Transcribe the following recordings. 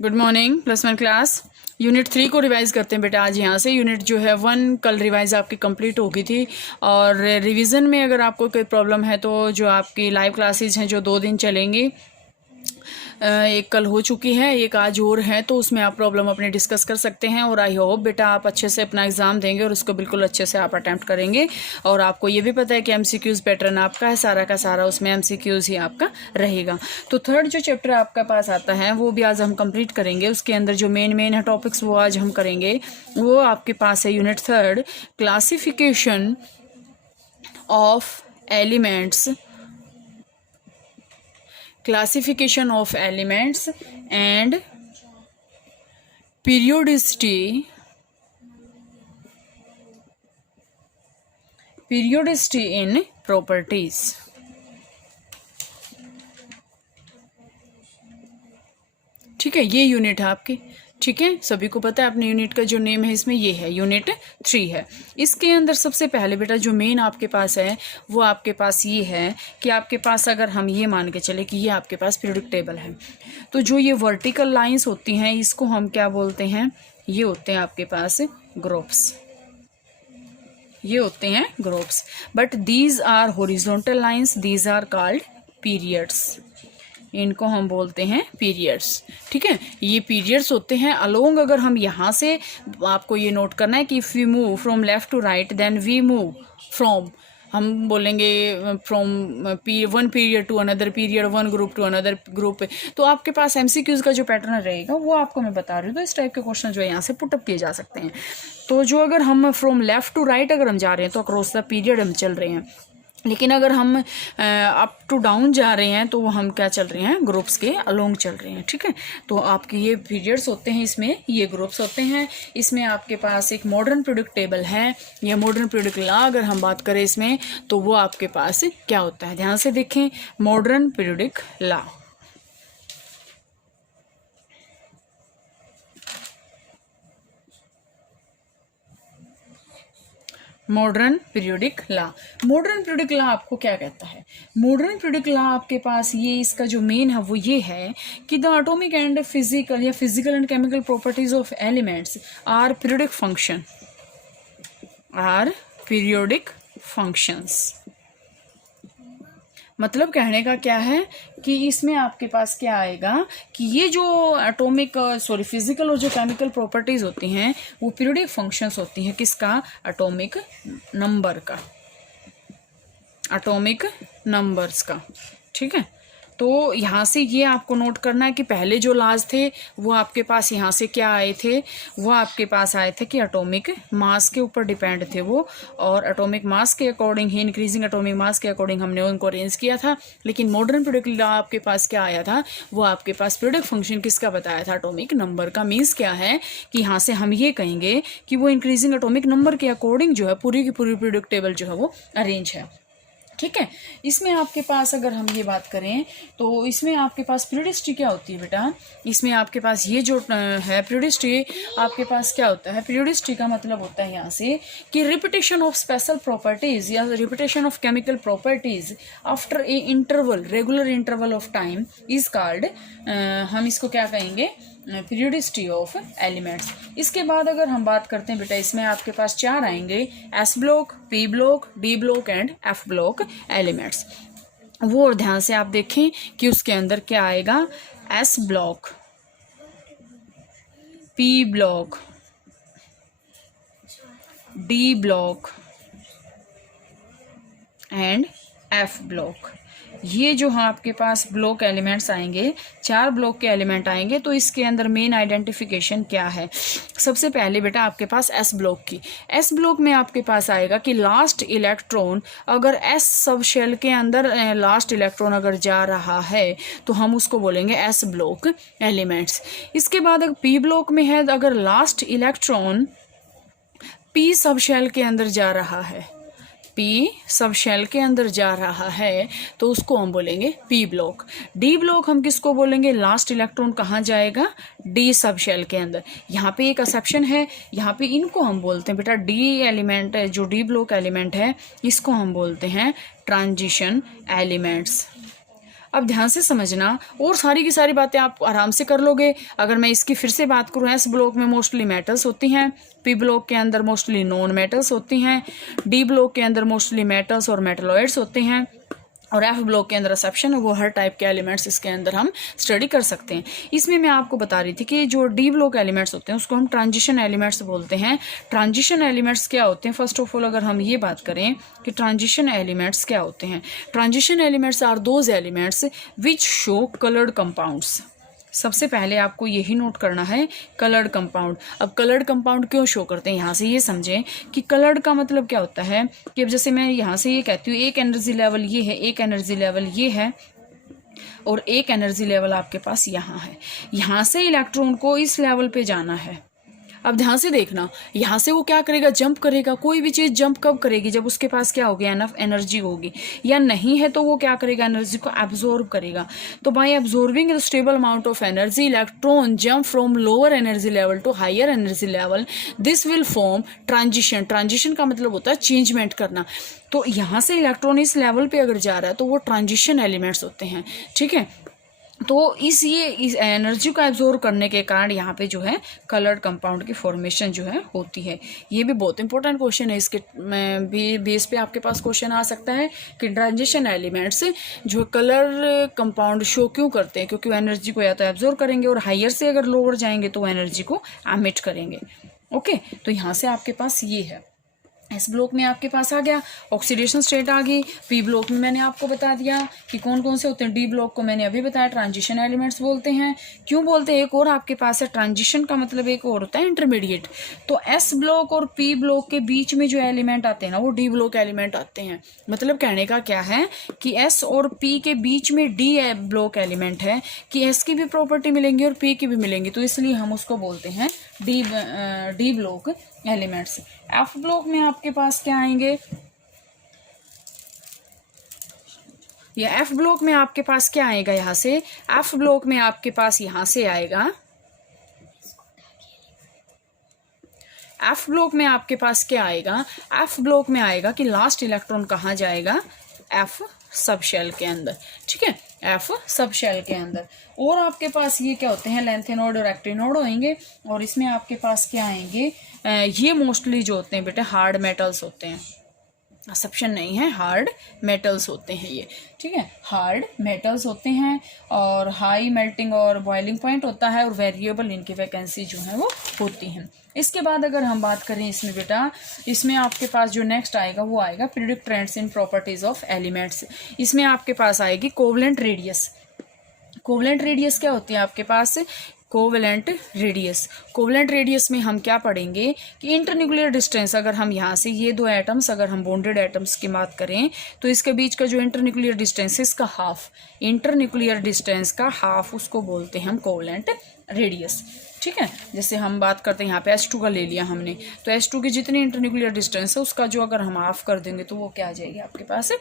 Good morning +1 class. Unit 3 को revise करते हैं बेटा। आज यहाँ से यूनिट जो है 1 कल रिवाइज़ आपकी कंप्लीट हो गई थी। और रिवीजन में अगर आपको कोई प्रॉब्लम है तो जो आपकी लाइव क्लासेस हैं जो 2 दिन चलेंगी, एक कल हो चुकी है, एक आज और है, तो उसमें आप प्रॉब्लम अपने डिस्कस कर सकते हैं। और आई होप बेटा आप अच्छे से अपना एग्ज़ाम देंगे और उसको बिल्कुल अच्छे से आप अटैम्प्ट करेंगे। और आपको ये भी पता है कि MCQs पैटर्न आपका है, सारा का सारा उसमें MCQs ही आपका रहेगा। तो थर्ड जो चैप्टर आपका पास आता है वो भी आज हम कंप्लीट करेंगे। उसके अंदर जो मेन है टॉपिक्स वो आज हम करेंगे। वो आपके पास है unit 3 classification of elements, classification of elements and periodicity in properties। ठीक है, ये यूनिट है आपकी। ठीक है, सभी को पता है अपने यूनिट का जो नेम है इसमें ये है, यूनिट 3 है। इसके अंदर सबसे पहले बेटा जो मेन आपके पास है वो आपके पास ये है कि आपके पास अगर हम ये मान के चले कि ये आपके पास पीरियोडिक टेबल है, तो जो ये वर्टिकल लाइंस होती हैं इसको हम क्या बोलते हैं, ये होते हैं आपके पास ग्रुप्स। ये होते हैं groups, but these are horizontal lines, these are called periods. इनको हम बोलते हैं पीरियड्स। ठीक है, ये पीरियड्स होते हैं अलोंग। अगर हम यहाँ से, आपको ये नोट करना है कि if we move from left to right then we move from, हम बोलेंगे from one period to another period, one group to another group. तो आपके पास MCQs का जो पैटर्न रहेगा वो आपको मैं बता रही हूँ। तो इस टाइप के क्वेश्चन जो है यहाँ से पुटअप किए जा सकते हैं। तो जो अगर हम फ्रॉम लेफ्ट टू राइट अगर हम जा रहे हैं तो अक्रॉस द पीरियड हम चल रहे हैं, लेकिन अगर हम अप टू डाउन जा रहे हैं तो हम क्या चल रहे हैं, ग्रुप्स के अलोंग चल रहे हैं। ठीक है, तो आपके ये पीरियड्स होते हैं, इसमें ये ग्रुप्स होते हैं। इसमें आपके पास एक मॉडर्न पीरियोडिक टेबल है या मॉडर्न पीरियोडिक लॉ अगर हम बात करें इसमें, तो वो आपके पास क्या होता है, ध्यान से देखें। Modern periodic law, modern periodic law. Modern periodic law आपको क्या कहता है? मॉडर्न पीरियोडिक लॉ आपके पास ये, इसका जो मेन है वो ये है कि द एटॉमिक एंड फिजिकल या physical and chemical properties of elements are periodic function, are periodic functions. मतलब कहने का क्या है कि इसमें आपके पास क्या आएगा कि ये जो एटॉमिक फिजिकल और जो केमिकल प्रॉपर्टीज होती हैं वो पीरियोडिक फंक्शंस होती हैं। किसका? एटॉमिक नंबर का, एटॉमिक नंबर्स का। ठीक है, तो यहाँ से ये आपको नोट करना है कि पहले जो लॉज थे वो आपके पास यहाँ से क्या आए थे, वो आपके पास आए थे कि एटॉमिक मास के ऊपर डिपेंड थे वो, और एटॉमिक मास के अकॉर्डिंग ही, इंक्रीजिंग एटॉमिक मास के अकॉर्डिंग हमने उनको अरेंज किया था। लेकिन मॉडर्न पीरियोडिक लॉ आपके पास क्या आया था, वो आपके पास पीरियोडिक फंक्शन किसका बताया था, एटॉमिक नंबर का। मीन्स क्या है कि यहाँ से हम ये कहेंगे कि वो इंक्रीजिंग एटॉमिक नंबर के अकॉर्डिंग जो है पूरी की पूरी पीरियोडिक टेबल जो है वो अरेंज है। ठीक है, इसमें आपके पास अगर हम ये बात करें तो इसमें आपके पास पीरियोडिसिटी क्या होती है बेटा, इसमें आपके पास ये जो है पीरियोडिसिटी आपके पास क्या होता है, पीरियोडिसिटी का मतलब होता है यहाँ से कि रिपीटेशन ऑफ स्पेशल प्रॉपर्टीज या repetition of chemical properties after a interval, regular interval of time is called, हम इसको क्या कहेंगे, पीरियोडिसिटी ऑफ एलिमेंट्स। इसके बाद अगर हम बात करते हैं बेटा, इसमें आपके पास 4 आएंगे, S block, P block, D block and F block elements. वो और ध्यान से आप देखें कि उसके अंदर क्या आएगा, S block, P block, D block and F block. ये जो हाँ आपके पास ब्लॉक एलिमेंट्स आएंगे, 4 ब्लॉक के एलिमेंट आएंगे। तो इसके अंदर मेन आइडेंटिफिकेशन क्या है, सबसे पहले बेटा आपके पास S ब्लॉक की, S ब्लॉक में आपके पास आएगा कि लास्ट इलेक्ट्रॉन अगर S सब शेल के अंदर लास्ट इलेक्ट्रॉन अगर जा रहा है तो हम उसको बोलेंगे S ब्लॉक एलिमेंट्स। इसके बाद अगर P ब्लॉक में है, अगर last electron P sub shell के अंदर जा रहा है, P सब शेल के अंदर जा रहा है तो उसको हम बोलेंगे P ब्लॉक। D ब्लॉक हम किसको बोलेंगे, लास्ट इलेक्ट्रॉन कहाँ जाएगा, D सब शेल के अंदर। यहाँ पे एक एक्सेप्शन है, यहाँ पे इनको हम बोलते हैं बेटा D एलिमेंट, जो D ब्लॉक एलिमेंट है इसको हम बोलते हैं ट्रांजिशन एलिमेंट्स। अब ध्यान से समझना, और सारी की सारी बातें आप आराम से कर लोगे। अगर मैं इसकी फिर से बात करूँ, एस ब्लॉक में मोस्टली मेटल्स होती हैं, पी ब्लॉक के अंदर मोस्टली नॉन मेटल्स होती हैं, डी ब्लॉक के अंदर मोस्टली मेटल्स और मेटलॉइड्स होते हैं, और एफ ब्लॉक के अंदर एक्सेप्शन है वो हर टाइप के एलिमेंट्स इसके अंदर हम स्टडी कर सकते हैं। इसमें मैं आपको बता रही थी कि जो डी ब्लॉक एलिमेंट्स होते हैं उसको हम ट्रांजिशन एलिमेंट्स बोलते हैं। ट्रांजिशन एलिमेंट्स क्या होते हैं? फर्स्ट ऑफ ऑल अगर हम ये बात करें कि ट्रांजिशन एलिमेंट्स क्या होते हैं, transition elements are those elements which show coloured compounds. सबसे पहले आपको यही नोट करना है, कलर्ड कंपाउंड। अब कलर्ड कंपाउंड क्यों शो करते हैं, यहाँ से ये समझें कि कलर्ड का मतलब क्या होता है कि अब जैसे मैं यहाँ से ये कहती हूँ एक एनर्जी लेवल ये है, एक एनर्जी लेवल ये है, और एक एनर्जी लेवल आपके पास यहाँ है। यहाँ से इलेक्ट्रॉन को इस लेवल पे जाना है। अब ध्यान से देखना, यहाँ से वो क्या करेगा, जंप करेगा। कोई भी चीज़ जंप कब करेगी, जब उसके पास क्या होगी, एनफ एनर्जी होगी, या नहीं है तो वो क्या करेगा, एनर्जी को एब्जॉर्ब करेगा। तो by absorbing the stable amount of energy electron jump from lower energy level to higher energy level, this will form transition. Transition का मतलब होता है चेंजमेंट करना। तो यहाँ से इलेक्ट्रॉन इस लेवल पे अगर जा रहा है तो वो ट्रांजिशन एलिमेंट्स होते हैं, ठीक है। तो इस एनर्जी को एब्जॉर्ब करने के कारण यहाँ पे जो है कलर्ड कंपाउंड की फॉर्मेशन जो है होती है। ये भी बहुत इंपॉर्टेंट क्वेश्चन है, इसके भी बेस पे आपके पास क्वेश्चन आ सकता है कि ट्रांजिशन एलिमेंट्स जो कलर कंपाउंड शो क्यों करते हैं, क्योंकि वो एनर्जी को या तो एब्जॉर्ब करेंगे और हायर से अगर लोअर जाएंगे तो वो एनर्जी को एमिट करेंगे। ओके, तो यहाँ से आपके पास ये है। एस ब्लॉक में आपके पास आ गया, ऑक्सीडेशन स्टेट आ गई। पी ब्लॉक में मैंने आपको बता दिया कि कौन कौन से होते हैं। डी ब्लॉक को मैंने अभी बताया, ट्रांजिशन एलिमेंट्स बोलते हैं। क्यों बोलते हैं, एक और आपके पास है ट्रांजिशन का मतलब एक और होता है इंटरमीडिएट। तो एस ब्लॉक और पी ब्लॉक के बीच में जो एलिमेंट आते हैं ना वो डी ब्लॉक एलिमेंट आते हैं। मतलब कहने का क्या है कि एस और पी के बीच में डी ब्लॉक एलिमेंट है कि एस की भी प्रॉपर्टी मिलेंगी और पी की भी मिलेंगी, तो इसलिए हम उसको बोलते हैं D block elements. F block में आपके पास क्या आएंगे, या एफ ब्लॉक में आपके पास क्या आएगा, यहाँ से एफ ब्लॉक में आपके पास यहाँ से आएगा, एफ ब्लॉक में आपके पास क्या आएगा, एफ ब्लॉक में आएगा कि लास्ट इलेक्ट्रॉन कहाँ जाएगा, एफ सब शेल के अंदर, ठीक है, एफ सब शेल के अंदर। और आपके पास ये क्या होते हैं, लेंथेनोड और एक्टिनोड होंगे, और इसमें आपके पास क्या आएंगे, ये मोस्टली जो होते हैं बेटे हार्ड मेटल्स होते हैं, एक्सेप्शन नहीं है, हार्ड मेटल्स होते हैं ये, ठीक है, हार्ड मेटल्स होते हैं। और हाई मेल्टिंग और बॉइलिंग पॉइंट होता है, और वेरिएबल इनकी वैकेंसी जो है वो होती है। इसके बाद अगर हम बात करें इसमें बेटा, इसमें आपके पास जो नेक्स्ट आएगा वो आएगा predict trends in properties of elements. इसमें आपके पास आएगी कोवलेंट रेडियस। कोवलेंट रेडियस क्या होती है आपके पास, कोवलेंट रेडियस। कोवलेंट रेडियस में हम क्या पढ़ेंगे कि इंटरन्यूक्लियर डिस्टेंस, अगर हम यहाँ से ये दो एटम्स, अगर हम बॉन्डेड एटम्स की बात करें तो इसके बीच का जो इंटरन्यूक्लियर डिस्टेंस है इसका हाफ, इंटरन्यूक्लियर डिस्टेंस का हाफ उसको बोलते हैं हम कोवलेंट रेडियस, ठीक है। जैसे हम बात करते हैं यहाँ पे H2 का ले लिया हमने, तो H2 की जितनी इंटरन्यूक्लियर डिस्टेंस है उसका जो अगर हम हाफ कर देंगे तो वो क्या आ जाएगी आपके पास,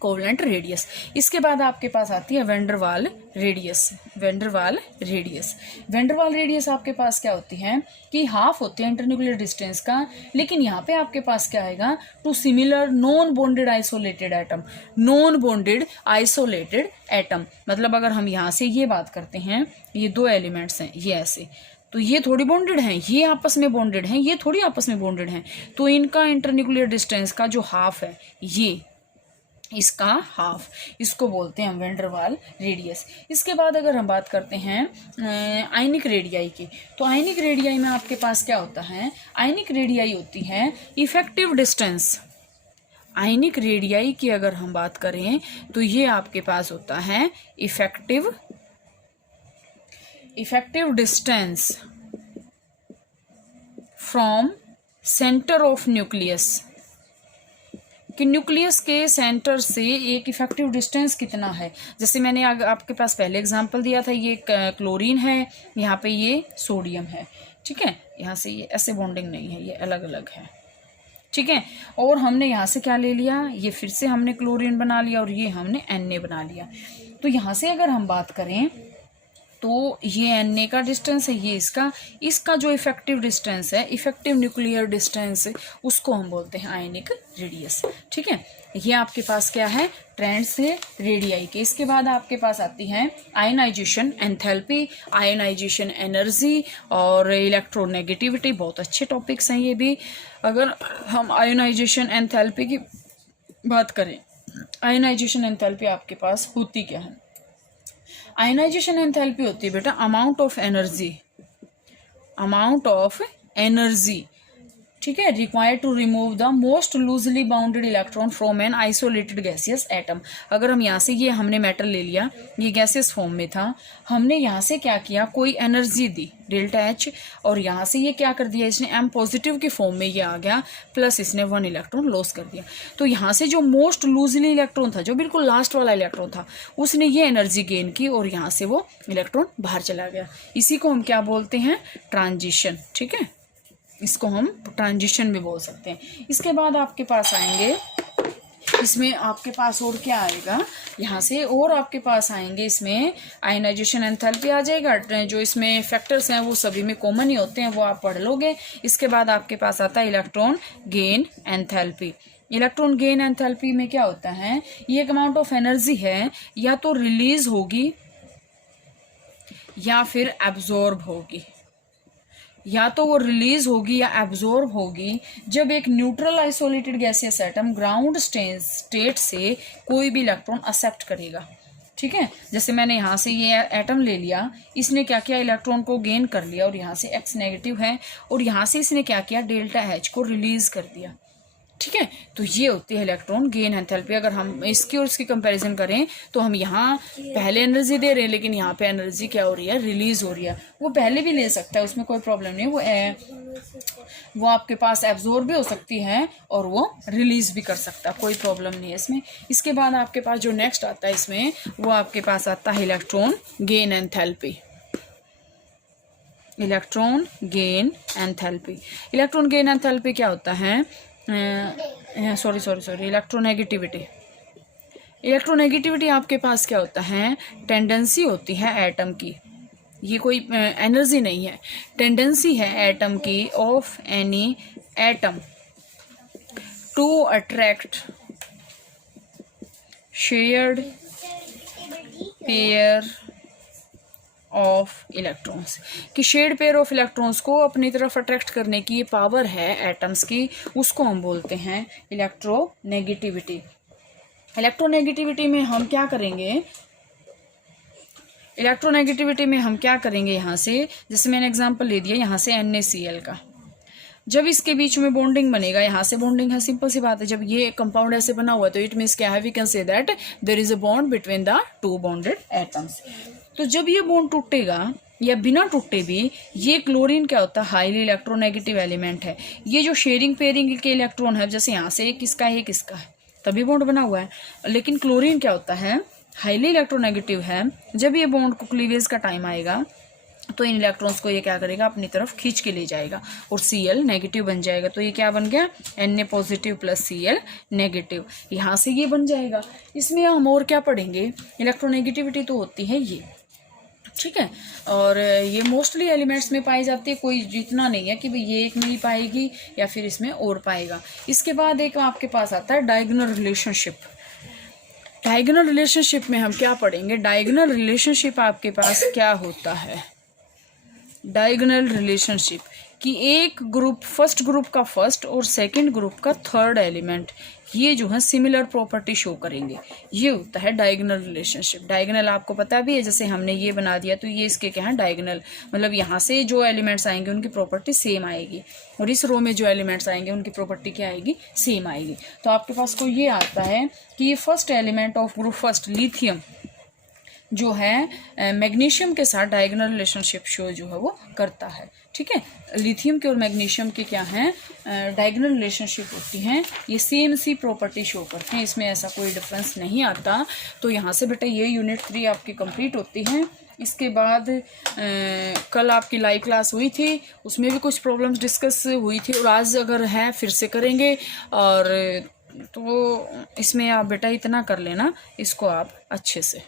कोवलेंट रेडियस। इसके बाद आपके पास आती है van der Waals radius. Van der Waals radius, van der Waals radius आपके पास क्या होती है कि हाफ होती है इंटरन्यूक्लियर डिस्टेंस का, लेकिन यहाँ पे आपके पास क्या आएगा, to similar non bonded isolated atom. Non bonded isolated atom मतलब अगर हम यहाँ से ये बात करते हैं, ये दो एलिमेंट्स हैं ये ऐसे, तो ये थोड़ी बॉन्डेड हैं, ये आपस में बॉन्डेड हैं, ये थोड़ी आपस में बॉन्डेड हैं, तो इनका इंटरन्यूक्लियर डिस्टेंस का जो हाफ है ये इसका हाफ, इसको बोलते हैं हम वेंडरवाल रेडियस। इसके बाद अगर हम बात करते हैं आयनिक रेडियाई की, तो आयनिक रेडियाई में आपके पास क्या होता है, आयनिक रेडियाई होती है इफेक्टिव डिस्टेंस। आयनिक रेडियाई की अगर हम बात करें तो ये आपके पास होता है effective distance from centre of nucleus, कि न्यूक्लियस के सेंटर से एक इफेक्टिव डिस्टेंस कितना है। जैसे मैंने आपके पास पहले एग्जांपल दिया था, ये क्लोरीन है, यहाँ पे ये सोडियम है, ठीक है, यहाँ से ये ऐसे बॉन्डिंग नहीं है, ये अलग अलग है, ठीक है। और हमने यहाँ से क्या ले लिया, ये फिर से हमने क्लोरीन बना लिया और ये हमने Na बना लिया। तो यहाँ से अगर हम बात करें तो ये Na का डिस्टेंस है, ये इसका जो इफेक्टिव डिस्टेंस है, इफेक्टिव न्यूक्लियर डिस्टेंस, उसको हम बोलते हैं आयनिक रेडियस। ठीक है, ये आपके पास क्या है, ट्रेंड्स है रेडियाई के। इसके बाद आपके पास आती है आयनाइजेशन एंथैल्पी, आयनाइजेशन एनर्जी और इलेक्ट्रोनेगेटिविटी। बहुत अच्छे टॉपिक्स हैं ये भी। अगर हम आयनाइजेशन एंथैल्पी की बात करें, आयनाइजेशन एंथैल्पी आपके पास होती क्या है? आयनाइजेशन एंथैल्पी होती है बेटा अमाउंट ऑफ एनर्जी, ठीक है, required to remove the most loosely bounded electron from an isolated gaseous atom. अगर हम यहाँ से, ये हमने मेटल ले लिया, ये गैसियस फॉर्म में था, हमने यहाँ से क्या किया, कोई एनर्जी दी डेल्टा एच, और यहाँ से ये क्या कर दिया, इसने एम पॉजिटिव के फॉर्म में ये आ गया, प्लस इसने 1 इलेक्ट्रॉन लॉस कर दिया। तो यहाँ से जो मोस्ट लूजली इलेक्ट्रॉन था, जो बिल्कुल लास्ट वाला इलेक्ट्रॉन था, उसने ये एनर्जी गेन की और यहाँ से वो इलेक्ट्रॉन बाहर चला गया। इसी को हम क्या बोलते हैं, ट्रांजिशन। ठीक है, इसको हम ट्रांजिशन भी बोल सकते हैं। इसके बाद आपके पास आएंगे, इसमें आपके पास और क्या आएगा, यहाँ से और आपके पास आएंगे, इसमें आयनाइजेशन एंथैल्पी आ जाएगा। जो इसमें फैक्टर्स हैं वो सभी में कॉमन ही होते हैं, वो आप पढ़ लोगे। इसके बाद आपके पास आता है electron gain enthalpy. Electron gain enthalpy में क्या होता है, ये एक अमाउंट ऑफ एनर्जी है, या तो रिलीज होगी या फिर एब्जॉर्ब होगी, या तो वो रिलीज होगी या एब्जॉर्ब होगी जब एक neutral isolated gaseous atom ground state से कोई भी इलेक्ट्रॉन एक्सेप्ट करेगा। ठीक है, जैसे मैंने यहाँ से ये एटम ले लिया, इसने क्या किया, इलेक्ट्रॉन को गेन कर लिया और यहाँ से एक्स नेगेटिव है, और यहाँ से इसने क्या किया, डेल्टा एच को रिलीज कर दिया। ठीक है, तो ये होती है इलेक्ट्रॉन गेन एंथैल्पी। अगर हम इसकी और इसकी कंपैरिजन करें तो हम यहाँ पहले एनर्जी दे रहे हैं, लेकिन यहाँ पे एनर्जी क्या हो रही है, रिलीज हो रही है। वो पहले भी ले सकता है, उसमें कोई प्रॉब्लम नहीं, वो आपके पास एब्जॉर्ब भी हो सकती है और वो रिलीज भी कर सकता है, कोई प्रॉब्लम नहीं है इसमें। इसके बाद आपके पास जो नेक्स्ट आता है इसमें, वो आपके पास आता है electron gain enthalpy. Electron gain enthalpy, electron gain enthalpy क्या होता है, इलेक्ट्रोनेगेटिविटी। इलेक्ट्रोनेगेटिविटी आपके पास क्या होता है, टेंडेंसी होती है एटम की, ये कोई एनर्जी नहीं है, टेंडेंसी है एटम की, of any atom to attract shared pair of electrons, कि शेड पेयर ऑफ इलेक्ट्रॉन्स को अपनी तरफ अट्रैक्ट करने की ये पावर है एटम्स की, उसको हम बोलते हैं इलेक्ट्रोनेगेटिविटी। इलेक्ट्रोनेगेटिविटी में हम क्या करेंगे, इलेक्ट्रोनेगेटिविटी में हम क्या करेंगे, यहाँ से जैसे मैंने एग्जांपल ले दिया, यहाँ से NaCl का, जब इसके बीच में बॉन्डिंग बनेगा, यहाँ से बॉन्डिंग है, सिंपल सी बात है, जब ये कंपाउंड ऐसे बना हुआ है तो इट मीन्स क्या है, we can say that there is a bond between the two bonded atoms. तो जब ये बॉन्ड टूटेगा या बिना टूटे भी, ये क्लोरीन क्या होता है, हाईली इलेक्ट्रोनेगेटिव एलिमेंट है। ये जो शेयरिंग पेयरिंग के इलेक्ट्रॉन है, जैसे यहाँ से एक किसका है, एक किसका है, तभी बॉन्ड बना हुआ है, लेकिन क्लोरीन क्या होता है, हाईली इलेक्ट्रोनेगेटिव है। जब ये बॉन्ड को क्लीवेज का टाइम आएगा तो इन इलेक्ट्रॉन्स को ये क्या करेगा, अपनी तरफ खींच के ले जाएगा और Cl नेगेटिव बन जाएगा। तो ये क्या बन गया, Na positive plus Cl negative, यहाँ से ये बन जाएगा। इसमें हम और क्या पढ़ेंगे, इलेक्ट्रोनेगेटिविटी तो होती है ये, ठीक है, और ये मोस्टली एलिमेंट्स में पाई जाती है, कोई जितना नहीं है कि भाई ये एक में ही पाएगी या फिर इसमें और पाएगा। इसके बाद एक आपके पास आता है डायगोनल रिलेशनशिप। डायगोनल रिलेशनशिप में हम क्या पढ़ेंगे, डायगोनल रिलेशनशिप आपके पास क्या होता है, डायगोनल रिलेशनशिप कि एक ग्रुप, फर्स्ट ग्रुप का फर्स्ट और सेकंड ग्रुप का थर्ड एलिमेंट, ये जो है सिमिलर प्रॉपर्टी शो करेंगे, ये होता है डायगोनल रिलेशनशिप। डायगोनल आपको पता भी है, जैसे हमने ये बना दिया तो ये इसके क्या है, डायगोनल, मतलब यहाँ से जो एलिमेंट्स आएंगे उनकी प्रॉपर्टी सेम आएगी और इस रो में जो एलिमेंट्स आएंगे उनकी प्रॉपर्टी क्या आएगी, सेम आएगी। तो आपके पास को ये आता है कि ये first element of group first lithium जो है मैग्नीशियम के साथ डायगोनल रिलेशनशिप शो जो है वो करता है। ठीक है, लिथियम के और मैग्नीशियम के क्या हैं, डायगोनल रिलेशनशिप होती हैं, ये सेम सी प्रॉपर्टी शो करते हैं, इसमें ऐसा कोई डिफरेंस नहीं आता। तो यहाँ से बेटा ये यूनिट 3 आपकी कंप्लीट होती है। इसके बाद कल आपकी लाइव क्लास हुई थी, उसमें भी कुछ प्रॉब्लम्स डिस्कस हुई थी और आज अगर है फिर से करेंगे। और तो इसमें आप बेटा इतना कर लेना, इसको आप अच्छे से